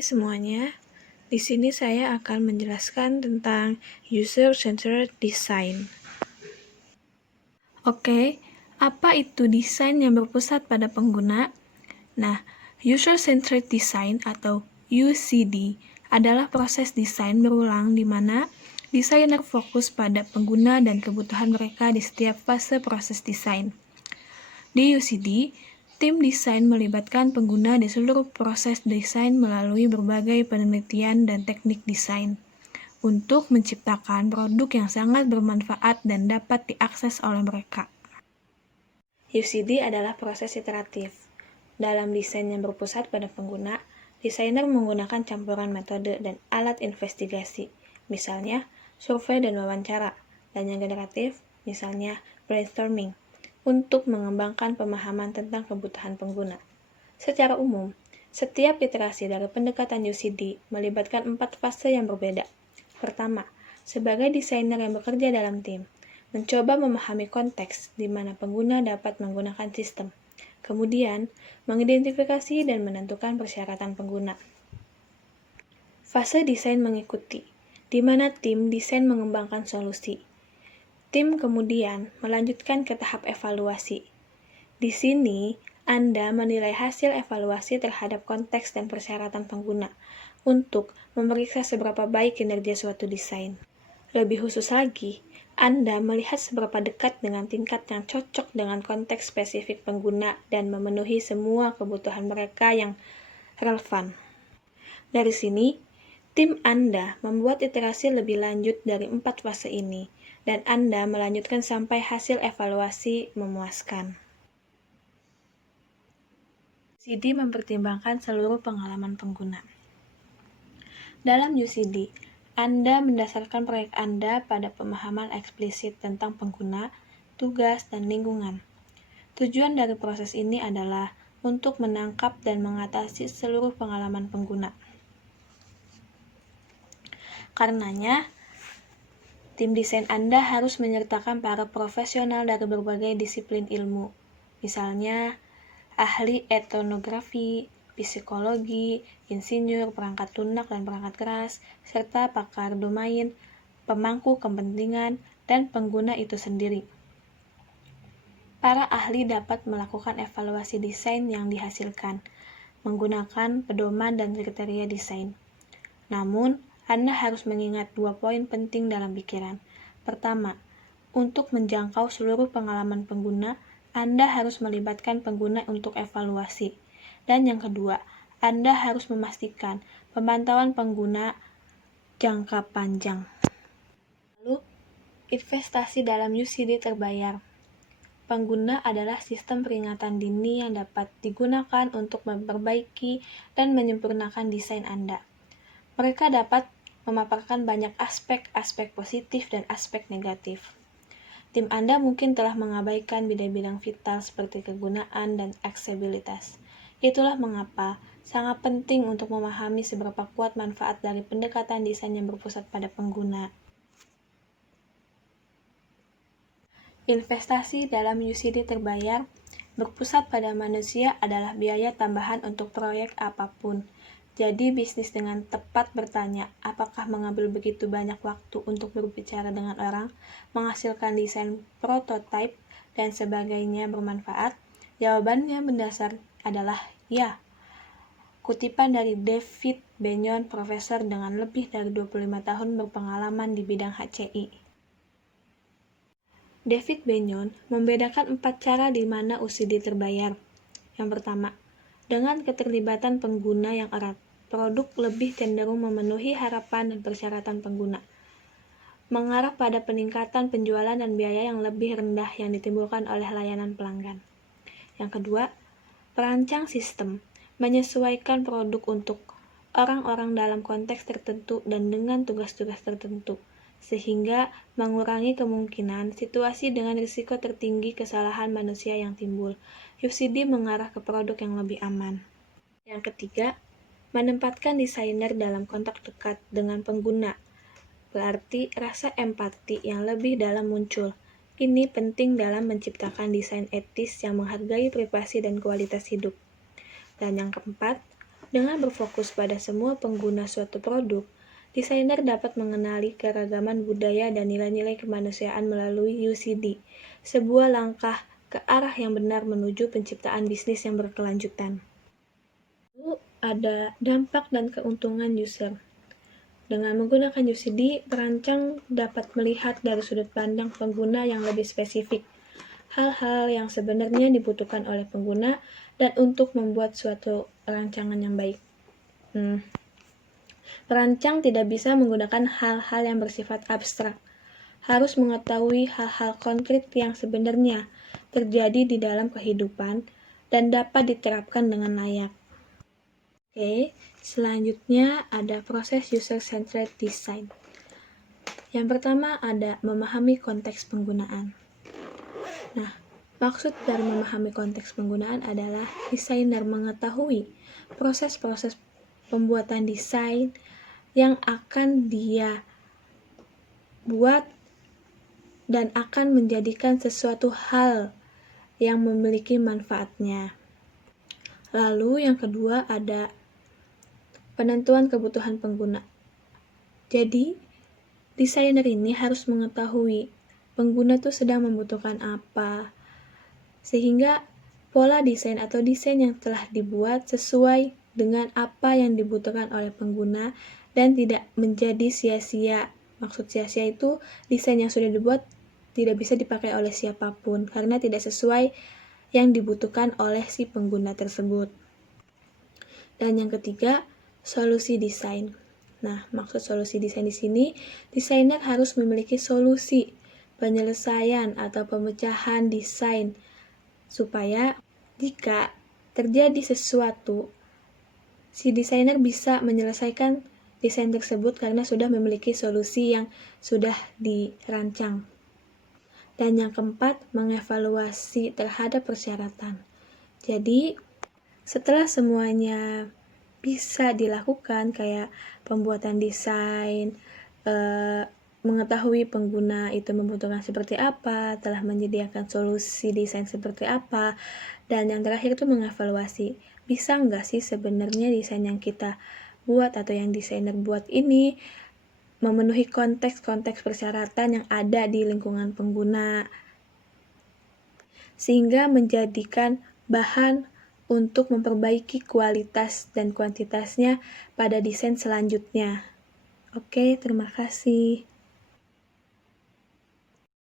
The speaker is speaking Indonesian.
Hai semuanya, di sini saya akan menjelaskan tentang user-centered design. Oke, apa itu desain yang berpusat pada pengguna? Nah, user-centered design atau UCD adalah proses desain berulang di mana desainer fokus pada pengguna dan kebutuhan mereka di setiap fase proses desain. Di UCD, tim desain melibatkan pengguna di seluruh proses desain melalui berbagai penelitian dan teknik desain untuk menciptakan produk yang sangat bermanfaat dan dapat diakses oleh mereka. UCD adalah proses iteratif. Dalam desain yang berpusat pada pengguna, desainer menggunakan campuran metode dan alat investigasi, misalnya survei dan wawancara, dan yang generatif, misalnya brainstorming, untuk mengembangkan pemahaman tentang kebutuhan pengguna. Secara umum, setiap iterasi dari pendekatan UCD melibatkan 4 fase yang berbeda. Pertama, sebagai desainer yang bekerja dalam tim, mencoba memahami konteks di mana pengguna dapat menggunakan sistem. Kemudian, mengidentifikasi dan menentukan persyaratan pengguna. Fase desain mengikuti, di mana tim desain mengembangkan solusi. Tim kemudian melanjutkan ke tahap evaluasi. Di sini, Anda menilai hasil evaluasi terhadap konteks dan persyaratan pengguna untuk memeriksa seberapa baik kinerja suatu desain. Lebih khusus lagi, Anda melihat seberapa dekat dengan tingkat yang cocok dengan konteks spesifik pengguna dan memenuhi semua kebutuhan mereka yang relevan. Dari sini, tim Anda membuat iterasi lebih lanjut dari 4 fase ini, dan Anda melanjutkan sampai hasil evaluasi memuaskan. UCD mempertimbangkan seluruh pengalaman pengguna. Dalam UCD, Anda mendasarkan proyek Anda pada pemahaman eksplisit tentang pengguna, tugas, dan lingkungan. Tujuan dari proses ini adalah untuk menangkap dan mengatasi seluruh pengalaman pengguna. Karenanya, tim desain Anda harus menyertakan para profesional dari berbagai disiplin ilmu, misalnya ahli etnografi, psikologi, insinyur, perangkat lunak dan perangkat keras, serta pakar domain, pemangku kepentingan, dan pengguna itu sendiri. Para ahli dapat melakukan evaluasi desain yang dihasilkan, menggunakan pedoman dan kriteria desain. Namun, Anda harus mengingat 2 poin penting dalam pikiran. Pertama, untuk menjangkau seluruh pengalaman pengguna, Anda harus melibatkan pengguna untuk evaluasi. Dan yang kedua, Anda harus memastikan pemantauan pengguna jangka panjang. Lalu, investasi dalam UCD terbayar. Pengguna adalah sistem peringatan dini yang dapat digunakan untuk memperbaiki dan menyempurnakan desain Anda. Mereka dapat memaparkan banyak aspek-aspek positif dan aspek negatif. Tim Anda mungkin telah mengabaikan bidang-bidang vital seperti kegunaan dan aksesibilitas. Itulah mengapa sangat penting untuk memahami seberapa kuat manfaat dari pendekatan desain yang berpusat pada pengguna. Investasi dalam UCD terbayar berpusat pada manusia adalah biaya tambahan untuk proyek apapun. Jadi bisnis dengan tepat bertanya, apakah mengambil begitu banyak waktu untuk berbicara dengan orang, menghasilkan desain prototipe, dan sebagainya bermanfaat? Jawabannya mendasar adalah ya. Kutipan dari David Benyon, profesor dengan lebih dari 25 tahun berpengalaman di bidang HCI. David Benyon membedakan 4 cara di mana UCD terbayar. Yang pertama, dengan keterlibatan pengguna yang erat, produk lebih cenderung memenuhi harapan dan persyaratan pengguna, mengarah pada peningkatan penjualan dan biaya yang lebih rendah yang ditimbulkan oleh layanan pelanggan. Yang kedua, perancang sistem menyesuaikan produk untuk orang-orang dalam konteks tertentu dan dengan tugas-tugas tertentu, sehingga mengurangi kemungkinan situasi dengan risiko tertinggi kesalahan manusia yang timbul. UCD mengarah ke produk yang lebih aman. Yang ketiga, menempatkan desainer dalam kontak dekat dengan pengguna, berarti rasa empati yang lebih dalam muncul. Ini penting dalam menciptakan desain etis yang menghargai privasi dan kualitas hidup. Dan yang keempat, Dengan berfokus pada semua pengguna suatu produk, desainer dapat mengenali keragaman budaya dan nilai-nilai kemanusiaan melalui UCD, sebuah langkah ke arah yang benar menuju penciptaan bisnis yang berkelanjutan. Lalu ada dampak dan keuntungan user. Dengan menggunakan UCD, perancang dapat melihat dari sudut pandang pengguna yang lebih spesifik, hal-hal yang sebenarnya dibutuhkan oleh pengguna dan untuk membuat suatu rancangan yang baik. Perancang tidak bisa menggunakan hal-hal yang bersifat abstrak, harus mengetahui hal-hal konkret yang sebenarnya terjadi di dalam kehidupan dan dapat diterapkan dengan layak. Oke, selanjutnya ada proses user-centered design. Yang pertama ada memahami konteks penggunaan. Nah, maksud dari memahami konteks penggunaan adalah desainer mengetahui proses-proses pembuatan desain yang akan dia buat dan akan menjadikan sesuatu hal yang memiliki manfaatnya. Lalu yang kedua ada penentuan kebutuhan pengguna. Jadi, desainer ini harus mengetahui pengguna tuh sedang membutuhkan apa, sehingga pola desain atau desain yang telah dibuat sesuai dengan apa yang dibutuhkan oleh pengguna dan tidak menjadi sia-sia. Maksud sia-sia itu desain yang sudah dibuat tidak bisa dipakai oleh siapapun karena tidak sesuai yang dibutuhkan oleh si pengguna tersebut. Dan yang ketiga, solusi desain. Nah, maksud solusi desain di sini, desainer harus memiliki solusi penyelesaian atau pemecahan desain supaya jika terjadi sesuatu, si desainer bisa menyelesaikan desain tersebut karena sudah memiliki solusi yang sudah dirancang. Dan yang keempat, mengevaluasi terhadap persyaratan. Jadi, setelah semuanya bisa dilakukan kayak pembuatan desain, mengetahui pengguna itu membutuhkan seperti apa, telah menyediakan solusi desain seperti apa, dan yang terakhir itu mengevaluasi. Bisa nggak sih sebenarnya desain yang kita buat atau yang desainer buat ini memenuhi konteks-konteks persyaratan yang ada di lingkungan pengguna, sehingga menjadikan bahan untuk memperbaiki kualitas dan kuantitasnya pada desain selanjutnya. Oke, terima kasih.